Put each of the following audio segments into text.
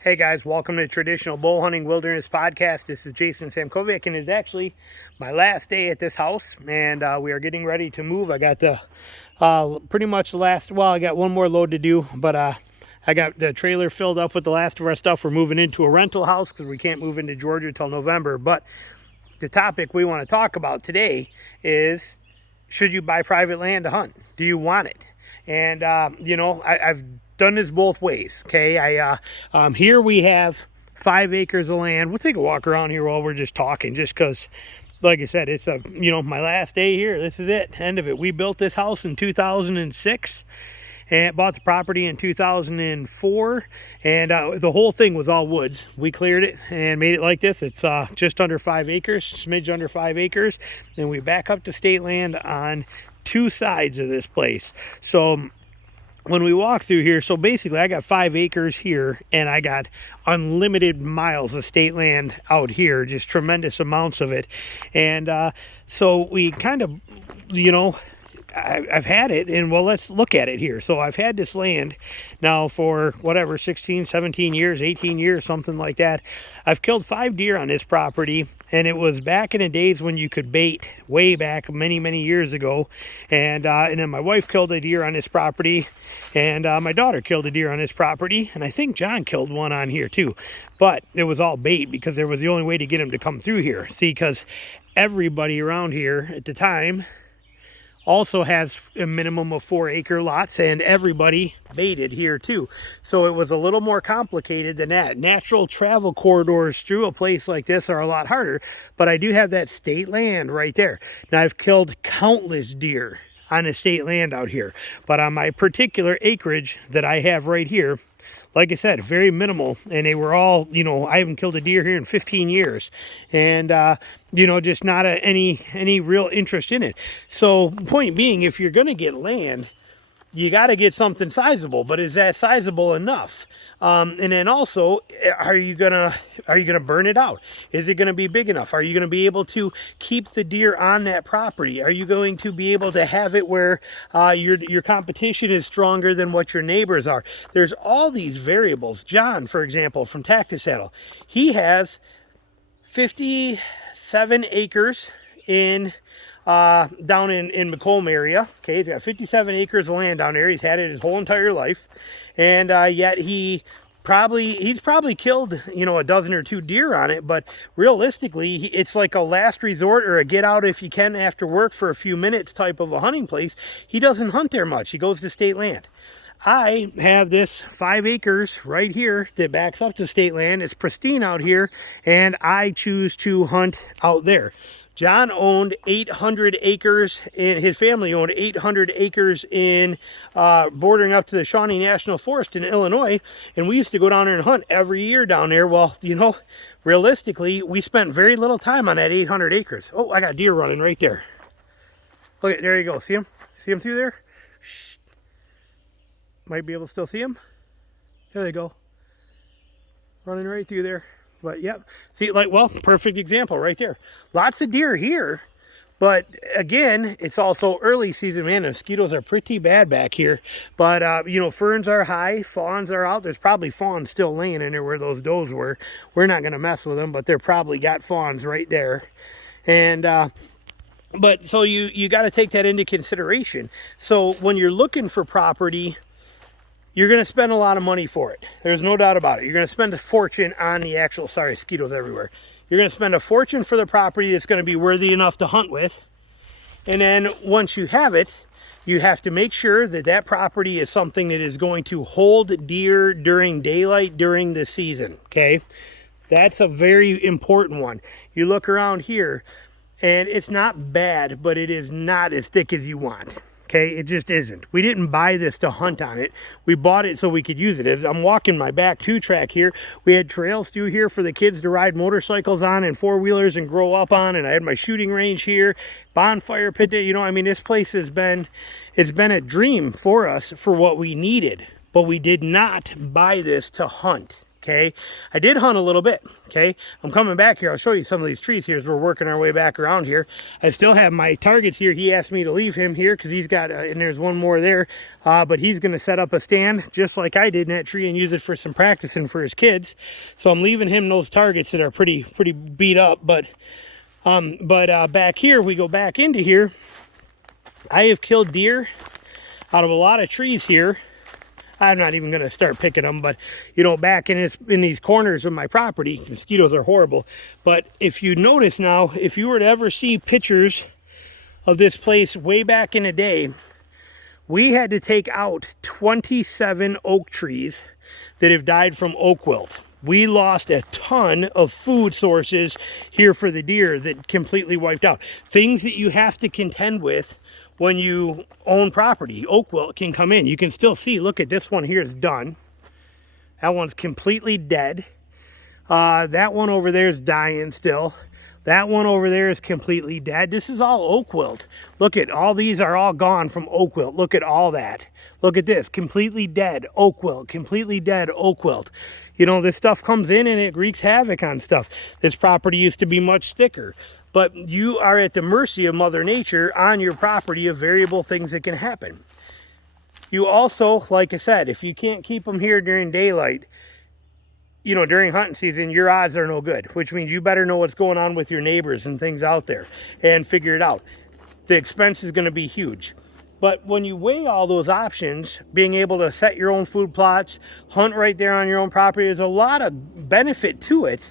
Hey guys, welcome to Traditional Bow Hunting Wilderness Podcast. This is Jason Samkovic, and it's actually my last day at this house, and we are getting ready to move. I got the pretty much the last, well, I got one more load to do, but I got the trailer filled up with the last of our stuff. We're moving into a rental house because we can't move into Georgia till November. But the topic we want to talk about today is, should you buy private land to hunt? Do you want it? And I've done this both ways. Okay, here we have 5 acres of land. We'll take a walk around here while we're just talking, just because, like I said, it's my last day here. This is it, end of it. We built this house in 2006 and bought the property in 2004, and the whole thing was all woods. We cleared it and made it like this. It's just under 5 acres, smidge under 5 acres, and we back up to state land on 2 sides of this place. So when we walk through here, so basically I got 5 acres here, and I got unlimited miles of state land out here, just tremendous amounts of it. And so we kind of, I've had it, and well, let's look at it here. So I've had this land now for whatever, 16, 17 years, 18 years, something like that. I've killed 5 deer on this property, and it was back in the days when you could bait, way back many years ago. And then my wife killed a deer on this property, and my daughter killed a deer on this property, and I think John killed one on here too. But it was all bait because there was the only way to get him to come through here. See, because everybody around here at the time also has a minimum of 4 acre lots, and everybody baited here too. So it was a little more complicated than that. Natural travel corridors through a place like this are a lot harder, but I do have that state land right there. Now, I've killed countless deer on the state land out here, but on my particular acreage that I have right here, like I said, very minimal, and they were all, I haven't killed a deer here in 15 years, and just not any real interest in it. So point being, if you're going to get land, you got to get something sizable, but is that sizable enough? And then also, are you gonna burn it out? Is it gonna be big enough? Are you gonna be able to keep the deer on that property? Are you going to be able to have it where your competition is stronger than what your neighbors are? There's all these variables. John, for example, from Tactic Saddle, he has 57 acres in down in Macomb area. Okay, he's got 57 acres of land down there. He's had it his whole entire life, and yet he's probably killed a dozen or 2 deer on it. But realistically, it's like a last resort or a get out if you can after work for a few minutes type of a hunting place. He doesn't hunt there much. He goes to state land. I have this 5 acres right here that backs up to state land. It's pristine out here, and I choose to hunt out there. John owned 800 acres, and his family owned 800 acres in bordering up to the Shawnee National Forest in Illinois, and we used to go down there and hunt every year down there. Well, realistically, we spent very little time on that 800 acres. Oh, I got deer running right there. Look at, there you go. See him? See him through there? Might be able to still see him. There they go. Running right through there. But yep, see, perfect example right there. Lots of deer here, but again, it's also early season. Man, the mosquitoes are pretty bad back here. But ferns are high, fawns are out. There's probably fawns still laying in there where those does were. We're not going to mess with them, but they're probably got fawns right there. And but so you got to take that into consideration. So when you're looking for property, you're going to spend a lot of money for it. There's no doubt about it. You're going to spend a fortune on the actual, sorry, mosquitoes everywhere. You're going to spend a fortune for the property that's going to be worthy enough to hunt with. And then once you have it, you have to make sure that that property is something that is going to hold deer during daylight during the season, okay? That's a very important one. You look around here, and it's not bad, but it is not as thick as you want. Okay, it just isn't. We didn't buy this to hunt on it. We bought it so we could use it. As I'm walking my back 2 track here, we had trails through here for the kids to ride motorcycles on and 4-wheelers and grow up on. And I had my shooting range here, bonfire pit. This place it's been a dream for us for what we needed. But we did not buy this to hunt. Okay, I did hunt a little bit. Okay, I'm coming back here. I'll show you some of these trees here as we're working our way back around here. I still have my targets here. He asked me to leave him here because he's got, and there's one more there, but he's going to set up a stand just like I did in that tree and use it for some practicing for his kids. So I'm leaving him those targets that are pretty beat up. But back here, we go back into here. I have killed deer out of a lot of trees here. I'm not even going to start picking them, but you know, back in these corners of my property, mosquitoes are horrible. But if you notice now, if you were to ever see pictures of this place way back in the day, we had to take out 27 oak trees that have died from oak wilt. We lost a ton of food sources here for the deer that completely wiped out. Things that you have to contend with when you own property. Oak wilt can come in. You can still see, look at this one here is done. That one's completely dead. That one over there is dying still. That one over there is completely dead. This is all oak wilt. Look at all these are all gone from oak wilt. Look at all that. Look at this, completely dead oak wilt, completely dead oak wilt. You know, this stuff comes in and it wreaks havoc on stuff. This property used to be much thicker. But you are at the mercy of Mother Nature on your property of variable things that can happen. You also, like I said, if you can't keep them here during daylight, you know, during hunting season, your odds are no good, which means you better know what's going on with your neighbors and things out there and figure it out. The expense is going to be huge. But when you weigh all those options, being able to set your own food plots, hunt right there on your own property, there's a lot of benefit to it.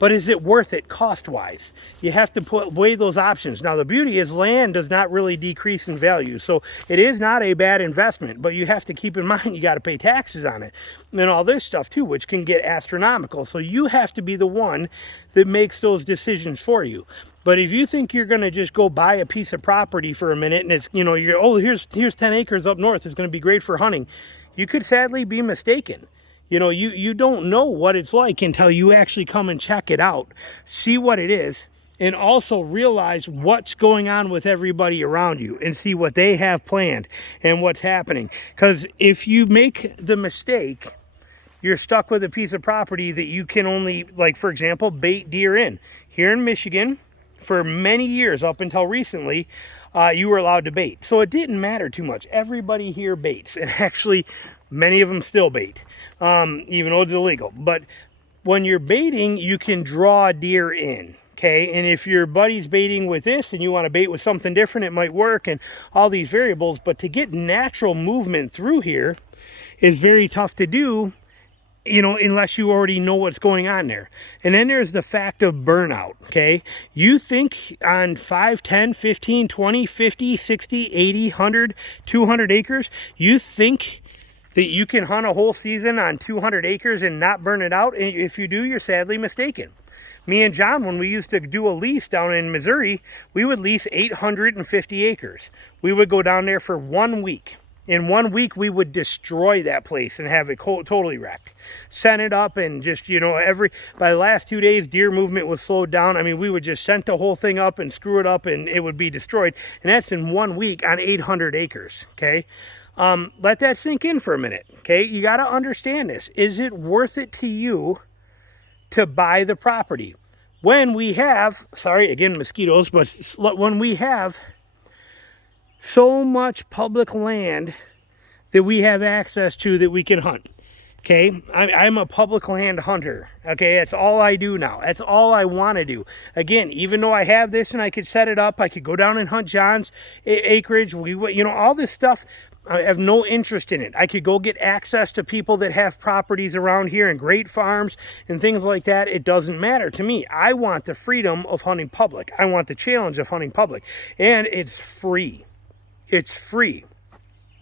But is it worth it cost-wise? You have to weigh those options. Now, the beauty is land does not really decrease in value. So it is not a bad investment, but you have to keep in mind you got to pay taxes on it. And all this stuff too, which can get astronomical. So you have to be the one that makes those decisions for you. But if you think you're going to just go buy a piece of property for a minute and it's, you know, you're, oh, here's 10 acres up north, it's going to be great for hunting, you could sadly be mistaken. You know, you don't know what it's like until you actually come and check it out, see what it is, and also realize what's going on with everybody around you and see what they have planned and what's happening. Because if you make the mistake, you're stuck with a piece of property that you can only, like, for example, bait deer in. Here in Michigan, for many years, up until recently, you were allowed to bait. So it didn't matter too much. Everybody here baits, and actually many of them still bait, even though it's illegal. But when you're baiting, you can draw deer in, okay? And if your buddy's baiting with this and you want to bait with something different, it might work, and all these variables. But to get natural movement through here is very tough to do, you know, unless you already know what's going on there. And then there's the fact of burnout, okay? You think on 5, 10, 15, 20, 50, 60, 80, 100, 200 acres, you think that you can hunt a whole season on 200 acres and not burn it out? And if you do, you're sadly mistaken. Me and John, when we used to do a lease down in Missouri, we would lease 850 acres. We would go down there for 1 week. In 1 week, we would destroy that place and have it totally wrecked. Send it up and just, you know, by the last 2 days, deer movement was slowed down. I mean, we would just send the whole thing up and screw it up and it would be destroyed. And that's in 1 week on 800 acres, okay? Let that sink in for a minute, okay? You got to understand this. Is it worth it to you to buy the property? When we have, sorry, again, mosquitoes, but when we have so much public land that we have access to that we can hunt, okay? I'm a public land hunter, okay? That's all I do now. That's all I want to do. Again, even though I have this and I could set it up, I could go down and hunt John's acreage, you know, all this stuff, I have no interest in it. I could go get access to people that have properties around here and great farms and things like that. It doesn't matter to me. I want the freedom of hunting public. I want the challenge of hunting public. And it's free. It's free.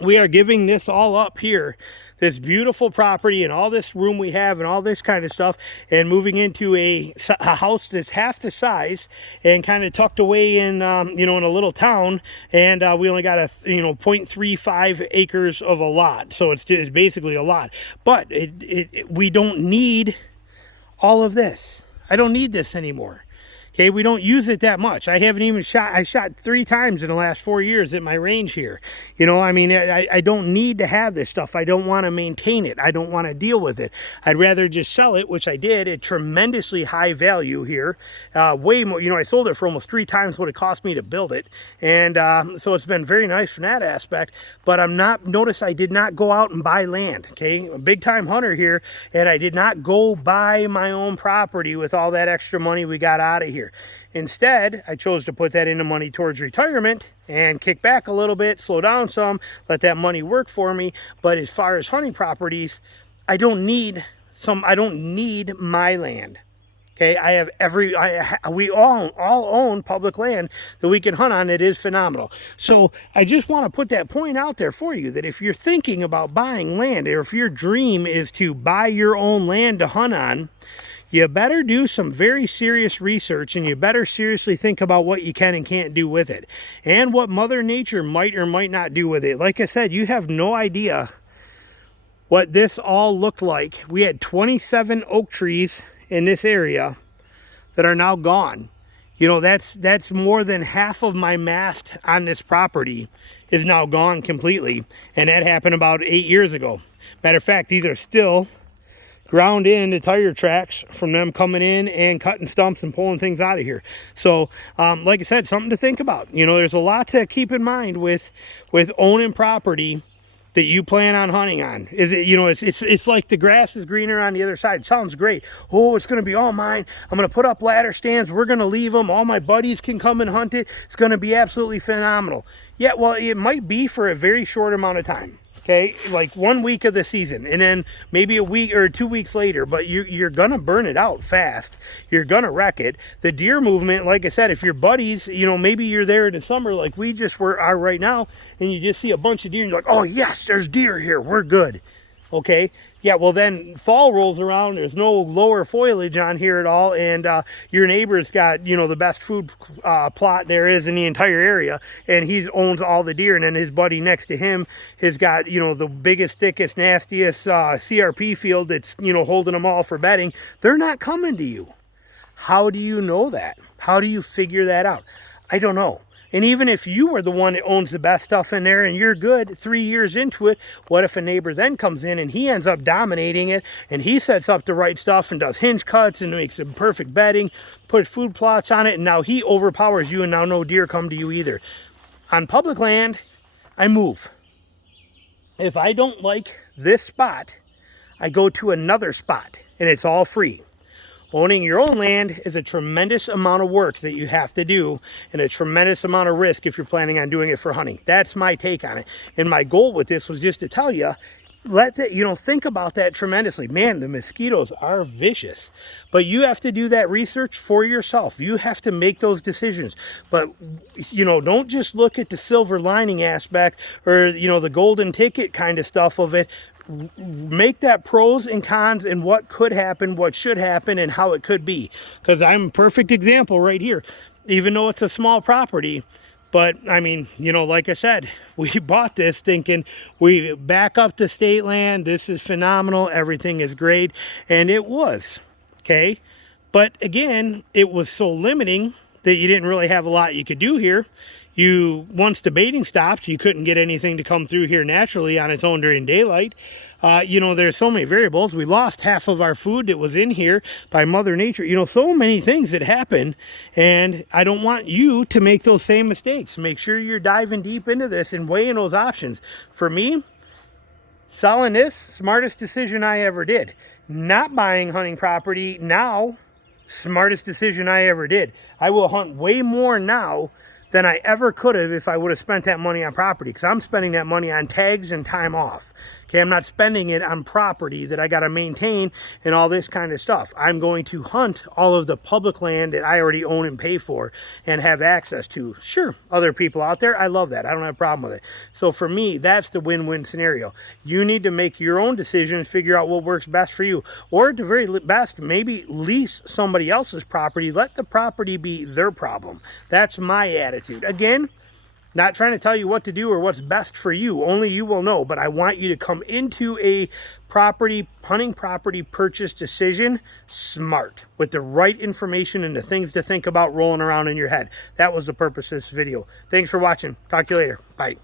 We are giving this all up here, this beautiful property and all this room we have and all this kind of stuff, and moving into a house that's half the size and kind of tucked away in, you know, in a little town. And we only got 0.35 acres of a lot. So it's basically a lot. But we don't need all of this. I don't need this anymore. Okay, we don't use it that much. I haven't even shot, I shot 3 times in the last 4 years at my range here. You know, I mean, I don't need to have this stuff. I don't want to maintain it. I don't want to deal with it. I'd rather just sell it, which I did at tremendously high value here. Way more, you know, I sold it for almost 3 times what it cost me to build it. And so it's been very nice from that aspect. But notice I did not go out and buy land, okay? A big time hunter here, and I did not go buy my own property with all that extra money we got out of here. Instead, I chose to put that into money towards retirement and kick back a little bit, slow down some, let that money work for me. But as far as hunting properties, I don't need my land. Okay, I have we all own public land that we can hunt on. It is phenomenal. So I just want to put that point out there for you, that if you're thinking about buying land, or if your dream is to buy your own land to hunt on, you better do some very serious research, and you better seriously think about what you can and can't do with it, and what Mother Nature might or might not do with it. Like I said, you have no idea what this all looked like. We had 27 oak trees in this area that are now gone. You know, that's more than half of my mast on this property is now gone completely, and that happened about 8 years ago. Matter of fact, these are still ground into tire tracks from them coming in and cutting stumps and pulling things out of here. So like I said, something to think about. You know, there's a lot to keep in mind with owning property that you plan on hunting on. Is it, you know, it's like the grass is greener on the other side. It sounds great. Oh, it's going to be all mine. I'm going to put up ladder stands. We're going to leave them. All my buddies can come and hunt it. It's going to be absolutely phenomenal. Yeah, well, it might be for a very short amount of time. Okay, like 1 week of the season, and then maybe a week or 2 weeks later, but you're gonna burn it out fast. You're gonna wreck it. The deer movement, like I said, if your buddies, you know, maybe you're there in the summer like we just are right now, and you just see a bunch of deer, and you're like, oh yes, there's deer here, we're good. Okay, yeah, well then fall rolls around, there's no lower foliage on here at all, and your neighbor's got, you know, the best food plot there is in the entire area, and he owns all the deer, and then his buddy next to him has got, you know, the biggest, thickest, nastiest CRP field that's, you know, holding them all for bedding. They're not coming to you. How do you know that? How do you figure that out? I don't know. And even if you were the one that owns the best stuff in there and you're good 3 years into it, what if a neighbor then comes in and he ends up dominating it, and he sets up the right stuff and does hinge cuts and makes some perfect bedding, puts food plots on it, and now he overpowers you, and now no deer come to you either. On public land, I move. If I don't like this spot, I go to another spot, and it's all free. Owning your own land is a tremendous amount of work that you have to do, and a tremendous amount of risk if you're planning on doing it for hunting. That's my take on it. And my goal with this was just to tell you, think about that tremendously. Man, the mosquitoes are vicious, but you have to do that research for yourself. You have to make those decisions. But, you know, don't just look at the silver lining aspect, or, you know, the golden ticket kind of stuff of it. Make that pros and cons and what could happen, what should happen, and how it could be. Because I'm a perfect example right here. Even though it's a small property, but I mean, you know, like I said, we bought this thinking we back up to state land. This is phenomenal. Everything is great. And it was, okay? But again, it was so limiting that you didn't really have a lot you could do here. Once the baiting stopped, you couldn't get anything to come through here naturally on its own during daylight. You know, there's so many variables. We lost half of our food that was in here by Mother Nature. You know, so many things that happen, and I don't want you to make those same mistakes. Make sure you're diving deep into this and weighing those options. For me, selling this, smartest decision I ever did. Not buying hunting property now, smartest decision I ever did. I will hunt way more now than I ever could have if I would have spent that money on property, because I'm spending that money on tags and time off. Okay, I'm not spending it on property that I got to maintain and all this kind of stuff. I'm going to hunt all of the public land that I already own and pay for and have access to. Sure, other people out there, I love that. I don't have a problem with it. So for me, that's the win-win scenario. You need to make your own decisions, figure out what works best for you. Or at the very best, maybe lease somebody else's property. Let the property be their problem. That's my attitude. Again, Not trying to tell you what to do or what's best for you. Only you will know. But I want you to come into a hunting property purchase decision smart, with the right information and the things to think about rolling around in your head. That was the purpose of this video. Thanks for watching. Talk to you later. Bye.